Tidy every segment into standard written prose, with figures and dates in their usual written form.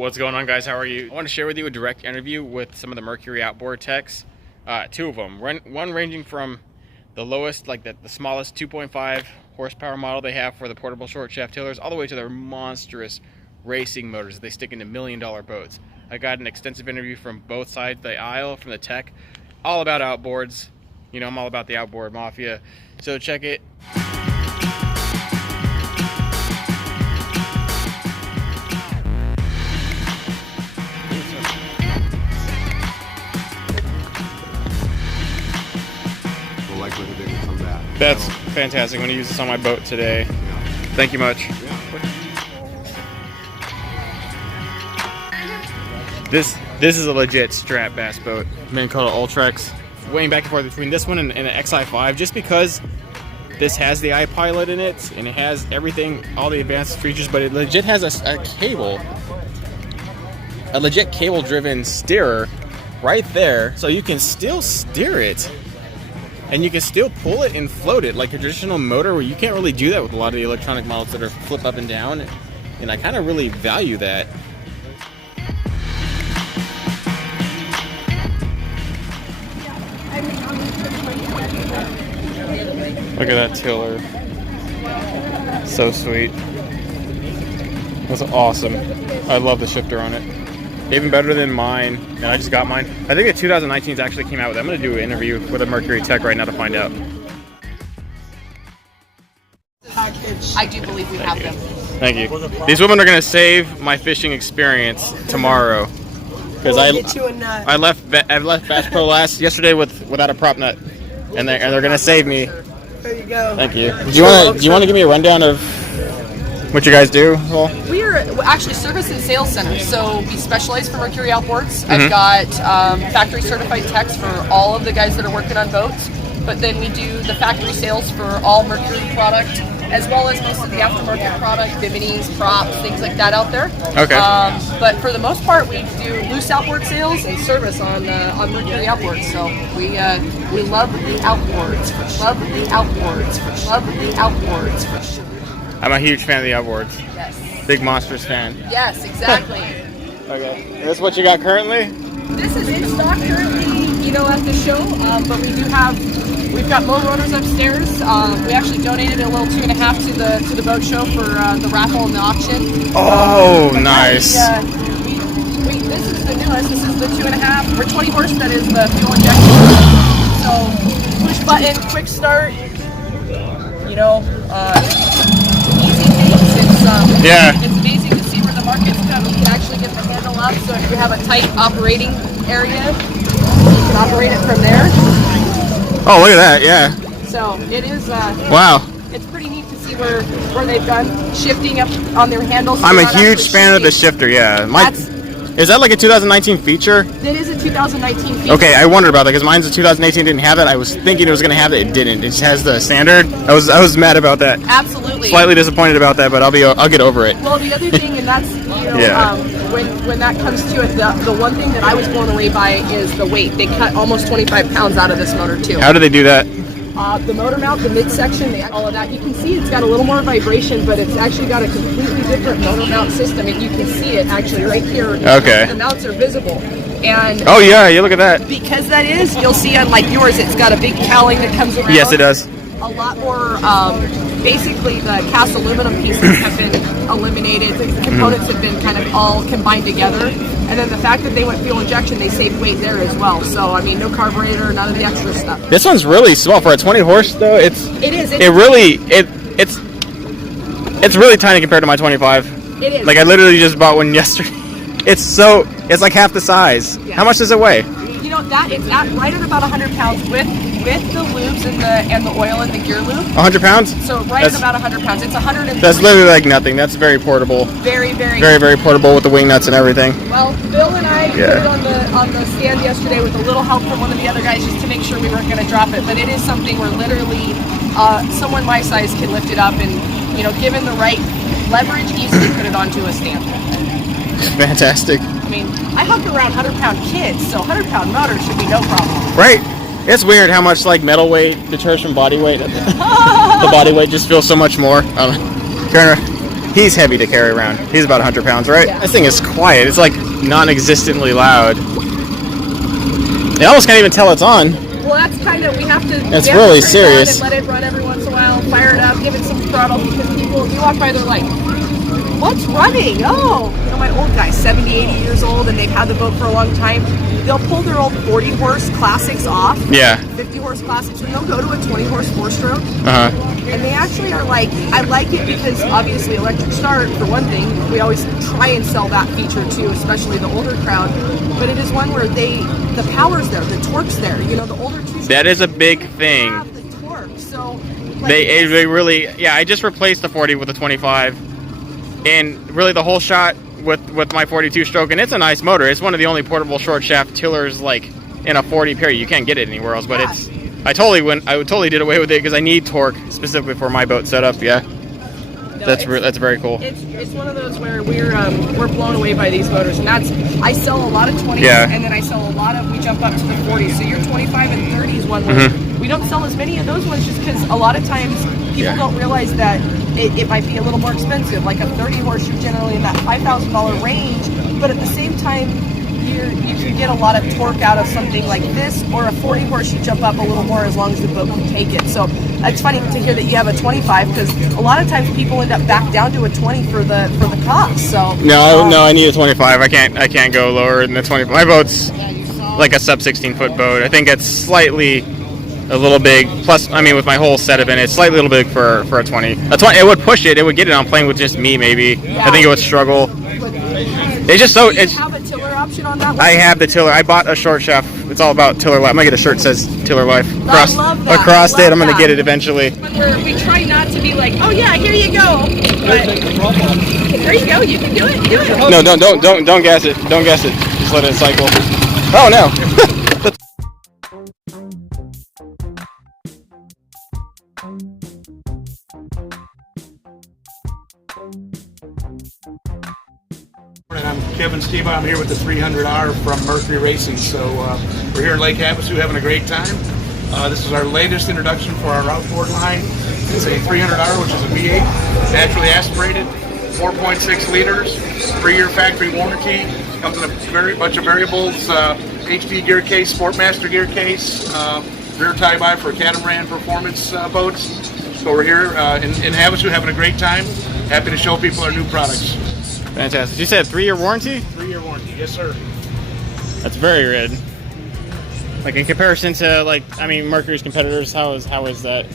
What's going on, guys? How are you? I want to share with you a direct interview with some of the Mercury Outboard techs. Two of them. One ranging from the lowest, like the smallest 2.5 horsepower model they have for the portable short shaft tillers, all the way to their monstrous racing motors that they stick into $1 million boats. I got an extensive interview from both sides of the aisle, from the tech, all about outboards. You know, I'm all about the outboard mafia, so check it. That's fantastic. I'm going to use this on my boat today. Yeah. Thank you much. Yeah. This is a legit strap bass boat. Man called it Ultrex. Weighing back and forth between this one and an XI5, just because this has the iPilot in it and it has everything, all the advanced features, but it legit has a cable, a legit cable-driven steerer right there, so you can still steer it. And you can still pull it and float it like a traditional motor, where you can't really do that with a lot of the electronic models that are flip up and down. And I kind of really value that. Look at that tiller. So sweet. That's awesome. I love the shifter on it. Even better than mine, and I just got mine. I think the 2019s actually came out with it. I'm going to do an interview with a Mercury tech right now to find out. I do believe we have them. Thank you. These women are going to save my fishing experience tomorrow. Because I left Bass Pro yesterday without a prop nut, and they're going to save me. There you go. Thank you. Do you want to give me a rundown of what you guys do? We are actually service and sales center, so we specialize for Mercury Outboards. I've got factory certified techs for all of the guys that are working on boats, but then we do the factory sales for all Mercury product, as well as most of the aftermarket product, biminis, props, things like that out there. Okay. But for the most part, we do loose outboard sales and service on Mercury Outboards. So we love the outboards, love the outboards, love the outboards for sure. I'm a huge fan of the outboards. Yes. Big monstrous fan. Yes, exactly. Okay. And this is what you got currently? This is in stock currently, you know, at the show, but we've got mow rotors upstairs. We actually donated a little 2.5 to the boat show for the raffle and the auction. Oh, nice. This is the newest. This is the 2.5 or 20 horse. That is the fuel injection. So push button, quick start. You know, easy things. It's amazing to see where the market's come. You can actually get the handle up, so if you have a tight operating area, you can operate it from there. Oh, look at that! Yeah. So it is. Wow. It's pretty neat to see where they've done shifting up on their handles. I'm a huge fan of the shifter. Yeah. Is that like a 2019 feature? It is a 2019 feature. Okay, I wondered about that because mine's a 2018 didn't have it. I was thinking it was going to have it. It didn't. It just has the standard. I was mad about that. Absolutely. Slightly disappointed about that, but I'll get over it. Well, the other thing, and that's when that comes to it, the one thing that I was blown away by is the weight. They cut almost 25 pounds out of this motor too. How do they do that? The motor mount, the midsection, all of that. You can see it's got a little more vibration, but it's actually got a completely different motor mount system, and you can see it actually right here. Okay. The mounts are visible. And oh yeah, you look at that. Because that is, you'll see unlike yours, it's got a big cowling that comes around. Yes, it does. A lot more, basically the cast aluminum pieces have been eliminated. The components have been kind of all combined together. And then the fact that they went fuel injection, they saved weight there as well. So, I mean, no carburetor, none of the extra stuff. This one's really small. For a 20 horse, though, it's really tiny compared to my 25. It is. Like, I literally just bought one yesterday. It's like half the size. Yeah. How much does it weigh? You know, it's right at about 100 pounds with the lubes and the oil and the gear lube. 100 pounds? So at about 100 pounds. It's 100. That's literally like nothing. That's very portable. Very, very. Very, very portable with the wing nuts and everything. Well, Bill and I put it on the stand yesterday with a little help from one of the other guys just to make sure we weren't going to drop it. But it is something where literally someone my size can lift it up and, you know, given the right leverage, easily put it onto a stand. Fantastic. I mean, I hug around 100-pound kids, so 100-pound motor should be no problem. Right. It's weird how much like metal weight deters from body weight. The body weight just feels so much more. He's heavy to carry around. He's about 100 pounds, right? Yeah. This thing is quiet. It's like non-existently loud. You almost can't even tell it's on. Well, that's kind of, we have to. That's we have really to turn it on serious. and let it run every once in a while, fire it up, give it some throttle, because people, you walk by, they're like, what's running? Oh, you know, my old guys, 70, 80 years old, and they've had the boat for a long time. They'll pull their old 40 horse classics off. Yeah. 50 horse classics, and they'll go to a 20 horse four stroke. Uh-huh. And they actually are like, I like it because obviously electric start, for one thing, we always try and sell that feature too, especially the older crowd. But it is one where the power's there, the torque's there. You know, the older two. That is a big thing. Have the torque, so. Like, They really, yeah, I just replaced the 40 with the 25. And really the whole shot with my 42 stroke, and it's a nice motor. It's one of the only portable short shaft tillers like in a 40 period. You can't get it anywhere else, but it's, I totally did away with it because I need torque specifically for my boat setup. Yeah, no, that's very cool. It's one of those where we're blown away by these motors, and I sell a lot of 20s, Yeah. and then I sell a lot of, we jump up to the 40s. So your 25 and 30s one where we don't sell as many of those ones just because a lot of times people don't realize that it might be a little more expensive. Like a 30 horse, you're generally in that $5,000 range, but at the same time, you can get a lot of torque out of something like this, or a 40 horse, you jump up a little more as long as the boat can take it. So it's funny to hear that you have a 25 because a lot of times people end up back down to a 20 for the cost. So No, I need a 25. I can't go lower than the 25. My boat's like a sub 16 foot boat. I think it's slightly a little big. Plus, I mean, with my whole setup in it, it's slightly a little big for a 20. A 20, it would push it. It would get it on plane with just me, maybe. Yeah. I think it would struggle. It's just so. Do you It's. have a tiller option on that one? I have the tiller. I bought a short shaft. It's all about tiller life. I'm gonna get a shirt that says tiller life across love that. across it. I'm gonna Love get that. it eventually. We try not to be like, oh yeah, here you go. But there you go. You can do it. Do it. No, don't gas it. Don't gas it. Just let it cycle. Oh no. I'm Kevin Steve. I'm here with the 300R from Mercury Racing. So we're here in Lake Havasu having a great time. This is our latest introduction for our Outboard line. It's a 300R, which is a V8, naturally aspirated, 4.6 liters, 3-year factory warranty. Comes in a bunch of variables, HD gear case, Sportmaster gear case, rear tie-by for catamaran performance boats. So we're here in Havasu having a great time. Happy to show people our new products. Fantastic. You said 3-year warranty? 3-year warranty, yes sir. That's very good. Like in comparison to Mercury's competitors, how is that?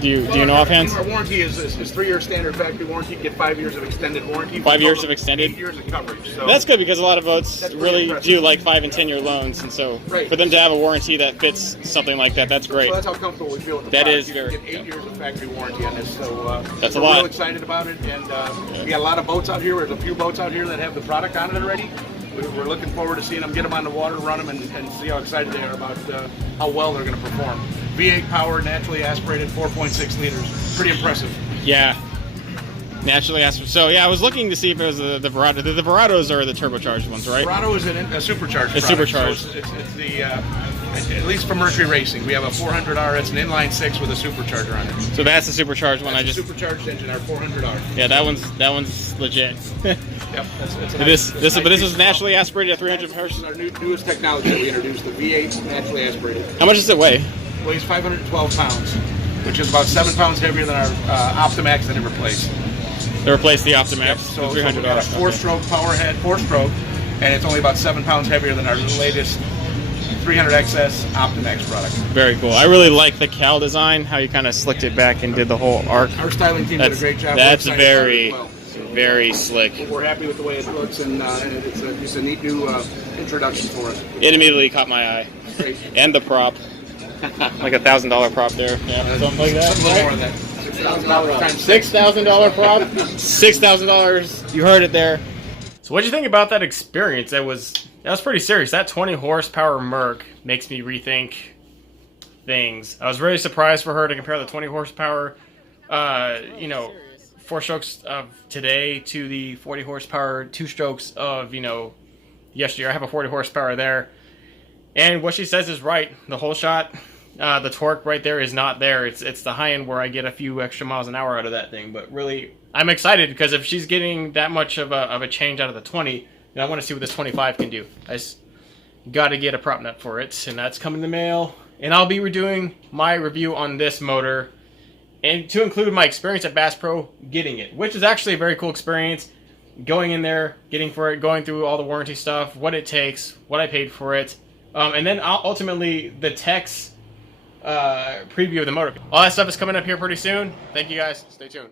Do you know offhand? Our warranty is 3-year standard factory warranty. You get 5 years of extended warranty. 5 years of extended? 8 years of coverage. So That's good because a lot of boats That's pretty really impressive. do like 5 and 10 year loans, and so Right. for them to have a warranty that fits something like that, that's great. So that's how comfortable we feel with the That product. is You very- get 8 years of factory warranty on this. So That's a we're lot. real excited about it, and we got a lot of boats out here. There's a few boats out here that have the product on it already. We're looking forward to seeing them get them on the water, run them, and see how excited they are about how well they're going to perform. V8 power, naturally aspirated, 4.6 liters. Pretty impressive. Yeah. Naturally aspirated. So yeah, I was looking to see if it was the Verado. The Verados are the turbocharged ones, right? Verado is a supercharged It's product. supercharged. So it's the, at least for Mercury Racing, we have a 400R. It's an inline 6 with a supercharger on it. So that's the supercharged one. That's a supercharged engine, our 400R. Yeah, that one's legit. Yep. But this is naturally aspirated at 300 horse. This is our newest technology that we introduced, the V8 naturally aspirated. How much does it weigh? Weighs 512 pounds, which is about 7 pounds heavier than our Optimax that it replaced. They replaced the Optimax. Yep. So we $300. got a 4-stroke power head, 4-stroke, and it's only about 7 pounds heavier than our latest 300XS Optimax product. Very cool. I really like the cowl design, how you kind of slicked it back and did the whole arc. Our styling team did a great job. We're That's excited about it very, as well. very slick. We're happy with the way it looks, and it's a neat new introduction for us. It immediately caught my eye. Great. And the prop. Like $1,000 prop there. Yeah, something like that. Something more than that. $6,000 times 6. $6,000 prop. $6,000. You heard it there. So what do you think about that experience? That was pretty serious. That 20 horsepower Merc makes me rethink things. I was really surprised for her to compare the 20 horsepower, 4-strokes of today to the 40 horsepower 2-strokes of, yesteryear. I have a 40 horsepower there. And what she says is right. The whole shot, the torque right there is not there. It's the high end where I get a few extra miles an hour out of that thing. But really, I'm excited because if she's getting that much of a change out of the 20, then I want to see what this 25 can do. I just got to get a prop nut for it, and that's coming in the mail. And I'll be redoing my review on this motor, and to include my experience at Bass Pro getting it, which is actually a very cool experience. Going in there, getting for it, going through all the warranty stuff, what it takes, what I paid for it, and then ultimately the tech's preview of the motor. All that stuff is coming up here pretty soon. Thank you guys. Stay tuned.